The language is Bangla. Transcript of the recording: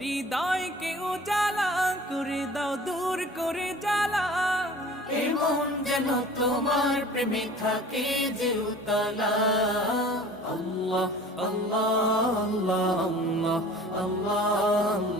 হৃদয়কে উজালা করে দাও, দূর করে জ্বালা। এমন যেন তোমার প্রেমে থাকে যে উতলা। আল্লাহ আল্লাহ আল্লাহ আল্লাহ আল্লাহ